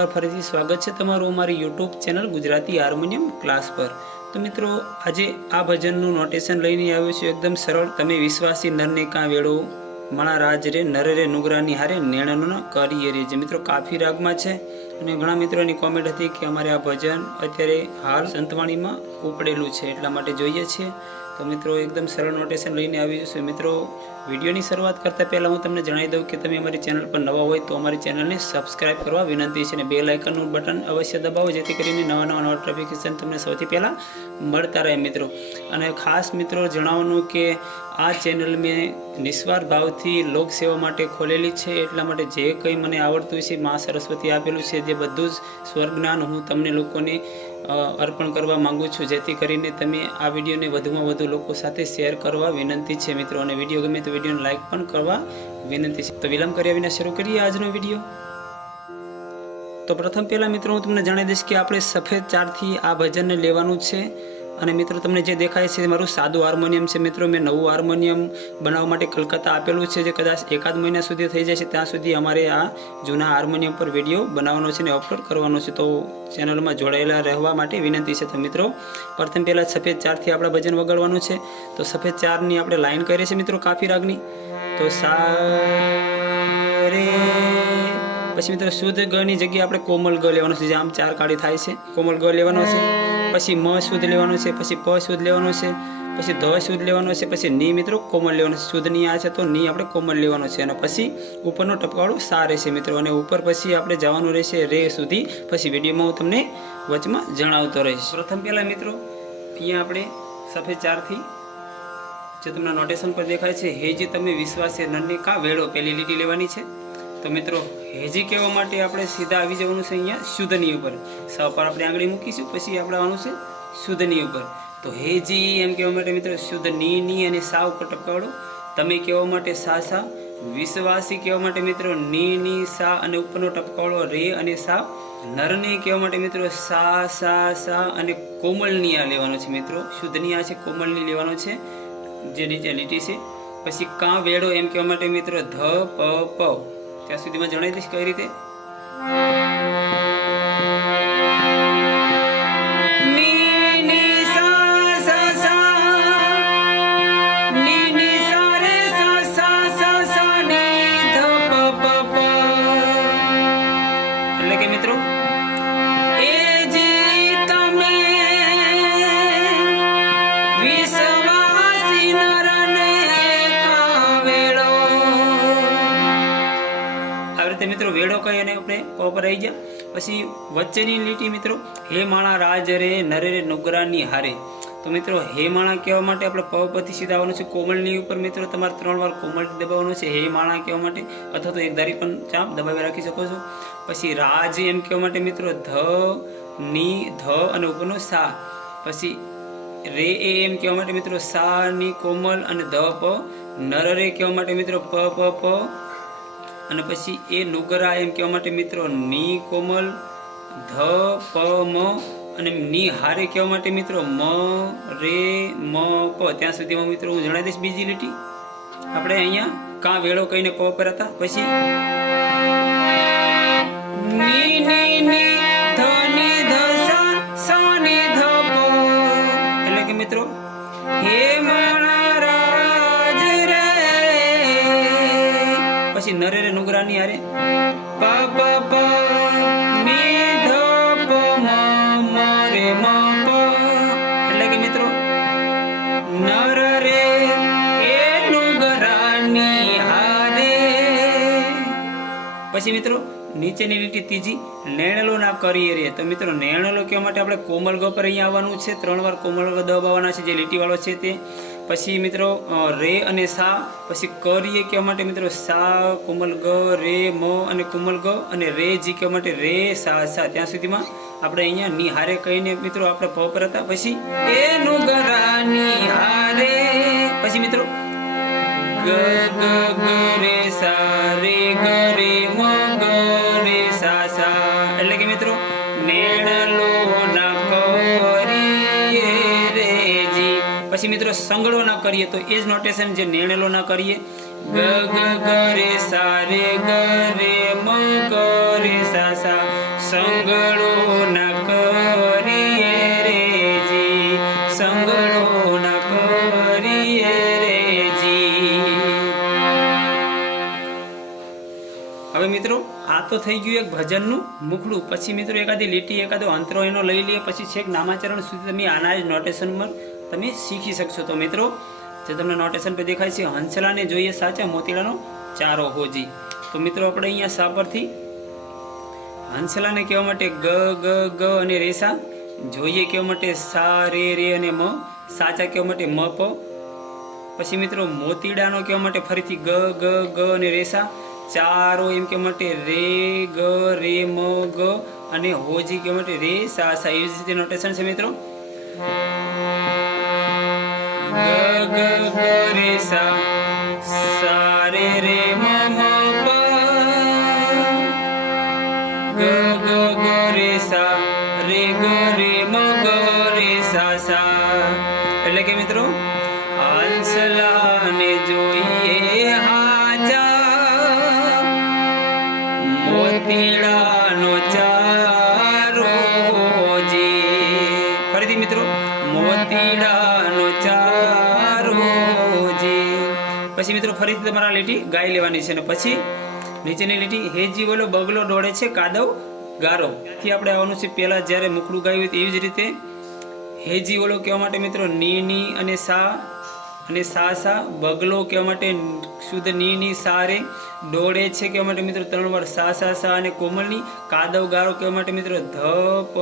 એકવાર ફરીથી સ્વાગત છે તમારું અમારી YouTube channel Gujarati harmonium class પર. તો મિત્રો, આજે આ ભજનનું નોટેશન લઈને આવ્યું છું એકદમ સરળ. તમે વિશ્વાસી નરને કાં વેળો, મણા રાજ રે, નરે રે, નુગરાની હારે, નેણનો કરીએ રે. જે મિત્રો કાફી રાગમાં છે અને ઘણા મિત્રોની કોમેન્ટ હતી કે અમારે આ ભજન અત્યારે હાલ સંતવાણીમાં ઉપડેલું છે, એટલા માટે જોઈએ છીએ. તો મિત્રો, એકદમ સરળ નોટેશન લઈને આવી જશે. મિત્રો, વિડીયોની શરૂઆત કરતાં પહેલાં હું તમને જણાવી દઉં કે તમે અમારી ચેનલ પર નવા હોય તો અમારી ચેનલને સબસ્ક્રાઇબ કરવા વિનંતી છે અને બે લાઇકનનું બટન અવશ્ય દબાવો, જેથી કરીને નવા નવા નોટિફિકેશન તમને સૌથી પહેલાં મળતા રહે મિત્રો. અને ખાસ મિત્રો, જણાવવાનું કે આ ચેનલ મેં નિસ્વાર્થ ભાવથી લોકસેવા માટે ખોલેલી છે, એટલા માટે જે કંઈ મને આવડતું છે મા સરસ્વતી આપેલું છે, જે બધું જ સ્વર્ગજ્ઞાન હું તમને લોકોને અર્પણ કરવા માંગુ છું. જેથી કરીને તમે આ વિડીયોને વધુમાં વધુ લોકો સાથે શેર કરવા વિનંતી છે મિત્રો. અને વીડિયો ગમે તો વિડીયોને લાઇક પણ કરવા વિનંતી છે. તો વિલંબ કર્યા વિના શરૂ કરીએ આજનો વીડિયો. તો પ્રથમ પહેલાં મિત્રો હું તમને જણાવી દઈશ કે આપણે સફેદ ચારથી આ ભજનને લેવાનું છે. અને મિત્રો, તમને જે દેખાય છે, મારું સાદું હાર્મોનિયમ છે મિત્રો. મેં નવું હાર્મોનિયમ બનાવવા માટે કલકત્તા આપેલું છે જે કદાચ એકાદ મહિના સુધી થઈ જશે. ત્યાં સુધી અમારે આ જૂના હાર્મોનિયમ પર વીડિયો બનાવવાનો છે અને અપલોડ કરવાનો છે. તો ચેનલમાં જોડાયેલા રહેવા માટે વિનંતી છે તો મિત્રો, પ્રથમ પહેલાં સફેદ ચારથી આપણે ભજન વગાડવાનું છે. તો સફેદ ચારની આપણે લાઈન કરીએ છીએ મિત્રો કાફી રાગની. તો સા રે પછી મિત્રો શુદ્ધ ગની જગ્યાએ આપણે કોમલ ગ લેવાનો છે. જે આમ ચાર કાળી થાય છે. કોમલ ગ લેવાનો છે. પછી મ શુદ્ધ લેવાનો છે, પછી પ શુદ્ધ લેવાનો છે, પછી ધ શુદ્ધ લેવાનો છે, પછી ની મિત્રો કોમન લેવાનો છે. શુદ્ધની આ છે તો ની આપણે કોમન લેવાનો છે અને પછી ઉપરનો ટપકાળો સા રહેશે મિત્રો અને ઉપર પછી આપણે જવાનું રહેશે રે સુધી. પછી વિડીયોમાં હું તમને વચમાં જણાવતો રહીશ. પ્રથમ પહેલાં મિત્રો, અહીંયા આપણે સફેદ ચારથી જે તમને નોટેશન પર દેખાય છે હેજી તમે વિશ્વાસે નનને કા વેળો પેલી લીટી લેવાની છે? તો મિત્રો, હેજી કહેવા માટે આપણે સીધા આવી જવાનું છે અહીંયા શુદ્ધની ઉપર. સા પર આપણે આંગળી મૂકીશું, પછી આપણે આવવાનું છે શુદ્ધની ઉપર. તો હેજી એમ કહેવા માટે મિત્રો શુદ્ધની ની અને સા ઉપર ટપકાવડો. તમે કહેવા માટે સા સા. વિશ્વાસી કહેવા માટે મિત્રો ની ની સા અને ઉપરનો ટપકાવડો રે અને સા. નરને કહેવા માટે મિત્રો, સા સા સા અને કોમળની આ લેવાનો છે મિત્રો. શુદ્ધની આ છે કોમળની લેવાનો છે. જે નીચે લીટી છે. પછી કાં વેડો એમ કહેવા માટે મિત્રો, ધ, પ પ. ત્યાં સુધીમાં જણાવી દઈશ કઈ રીતે. એટલે કે મિત્રો આપણે આવી ગયા. પછી વચ્ચેની લીટી મિત્રો, હે રાજ રે, નરે રે, નુગરાની હારે. તો મિત્રો, હે કહેવા માટે આપણે પવ પરથી સીધા આવવાનું છે કોમલની ઉપર. મિત્રો, તમારે ત્રણ વાર કોમલ દબાવવાનું છે, હે કહેવા માટે. અથવા તો એક ધારી પણ ચાપ દબાવી રાખી શકો છો. પછી રાજ એમ કહેવા માટે મિત્રો, ધ, ની, ધ અને ઉપરનો સા. પછી રે એ એમ કહેવા માટે મિત્રો, સા, ની કોમલ અને ધ, પ. નર રે કહેવા માટે મિત્રો, પ પ પ. અને પછી એ નુગરા એમ કહેવા માટે મિત્રો ની કોમલ, ધ, પ, મ અને ની હારે કહેવા માટે મિત્રો મ, રે, મ, પ. ત્યાં સુધીમાં મિત્રો હું જણાવી દઈશ બીજી લીટી. આપણે અહીંયા કા વેળો કહીને પ પર હતા? પછી? ની ની ની. પછી મિત્રો, નીચેની લીટી ત્રીજી, નેણલો કરીએ રે. તો મિત્રો, નેણલો કહેવા માટે આપણે કોમલ પર અહીંયા આવવાનું છે. ત્રણ વાર કોમલ દબાવવાના છે, જે લીટીવાળો છે તે. પછી મિત્રો રે અને સા, પછી કરીએ કહેવા માટે મિત્રો, સા, કોમલ રે, મ અને કોમલ અને રે જી કહેવા માટે રે, સા સા. ત્યાં સુધીમાં આપણે અહીંયા નિહારે કહીને મિત્રો, આપણે પ પર હતા. પછી પછી મિત્રો ગ ગ, રે, સા, રે, ગ, રે પછી મિત્રો સંગળો ના કરીએ તો એ જ નોટેશન જે નેણેલો ના કરીએ. ગ ગ ગ, રે, સા, રે, ગ, રે, મ ગ રે, સા સા. સંગળો ના કરીએ રેજી સંગળો ના કરીએ રેજી હવે મિત્રો, આ તો થઈ ગયું એક ભજનનું મુખડું. પછી મિત્રો એકાદી લીટી, એકાદો અંતરો એનો લઈ લઈએ. પછી છેક નામાચરણ સુધી તમે આના જ નોટેશનમાં તમે શીખી શકશો. તો મિત્રો, જે તમને નોટેશન પર દેખાય છે, હંસલાને જોઈએ સાચા મોતીડાનો ચારો હોજી. તો મિત્રો, આપણે અહીંયા સા પરથી હંસલાને કહેવા માટે ગ ગ ગ અને રેસા જોઈએ કહેવા માટે સા, રે રે અને મ. સાચા કહેવા માટે મ, પ. પછી મિત્રો, મોતીડાનો કહેવા માટે ફરીથી ગ ગ ગ અને રેસા. ચારો એમ કહેવા માટે રે, ગ, રે, મ, ગ અને હોજી કહેવા માટે રે, સા સા. એવી રીતે નોટેશન છે મિત્રો. ગ ગ ગ તમારા લીટી ગાઈ લેવાની છે અને પછી નીચેની લીટી હેજી બોલો, બગલો, દોડે છે, કાદવ, ગારો. થી આપણે આવવાનું છે પહેલાં જ્યારે મુકડું ગાયું હોય તેવી જ રીતે હેજી ઓલો કહેવા માટે મિત્રો ની ની અને સા અને સા સા, બગલો કહેવા માટે શુદ્ધની ની, સા રે, દોડે છે કહેવા માટે મિત્રો ત્રણ વાર સા સા સા અને કોમલની, કાદવ, ગારો કહેવા માટે મિત્રો ધ, પ,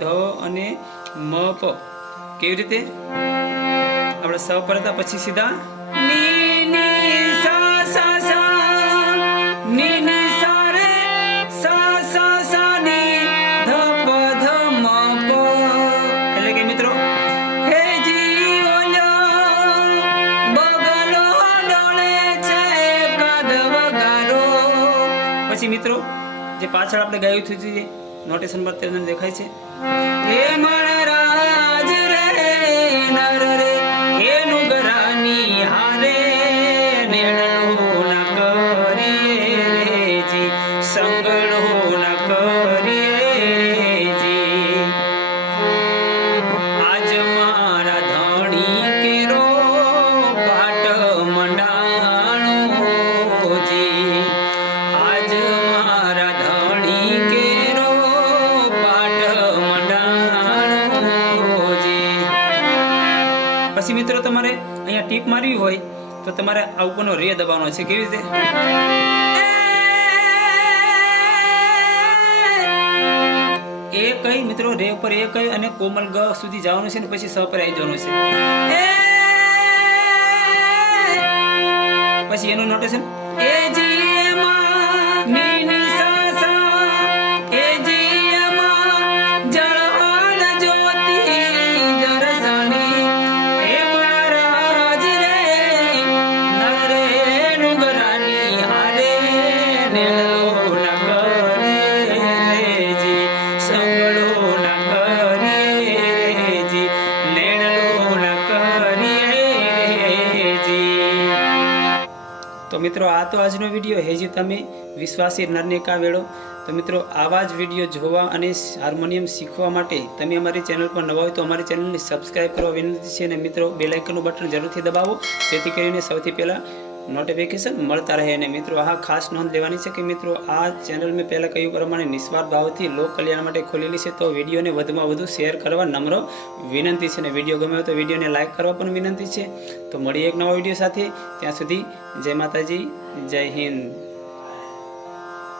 ધ અને મ, પ. કેવી રીતે? આપણે સ પર હતા, પછી સીધા પછી મિત્રો, જે પાછળ આપણે ગાયું થયું છે નોટેશન પર તમને દેખાય છે. હે મણરાજ તમારે અહીંયા ટીપ મારવી હોય તો તમારે આ ઉપરનો રે દબાવવાનો છે. કેવી રીતે? એ કઈ મિત્રો, રે ઉપર એ કઈ અને કોમલ ગ સુધી જવાનું છે ને પછી સ પર આવી જવાનું છે. પછી એનું નોટેશન એ! મિત્રો, આ તો આજનો વીડિયો હેજી તમે વિશ્વાસી નરને કાવેળો તો મિત્રો, આવા જ વીડિયો જોવા અને હાર્મોનિયમ શીખવા માટે તમે અમારી ચેનલ પર નવા હોય તો અમારી ચેનલને સબસ્ક્રાઈબ કરવા વિનંતી છે અને મિત્રો બેલાઇકનનું બટન જરૂરથી દબાવો. જેથી કરીને સૌથી પહેલાં નોટિફિકેશન મળતા રહે અને મિત્રો આ ખાસ નોંધ લેવાની છે કે મિત્રો, આ ચેનલ મેં પહેલાં કહ્યું પ્રમાણે નિસ્વાર્થ ભાવથી લોક કલ્યાણ માટે ખોલેલી છે, તો વિડીયોને વધુમાં વધુ શેર કરવા નમ્ર વિનંતી છે અને વીડિયો ગમે તો વિડીયોને લાઇક કરવા પણ વિનંતી છે. તો મળીએ એક નવા વીડિયો સાથે. ત્યાં સુધી જય માતાજી, જય હિન્દ.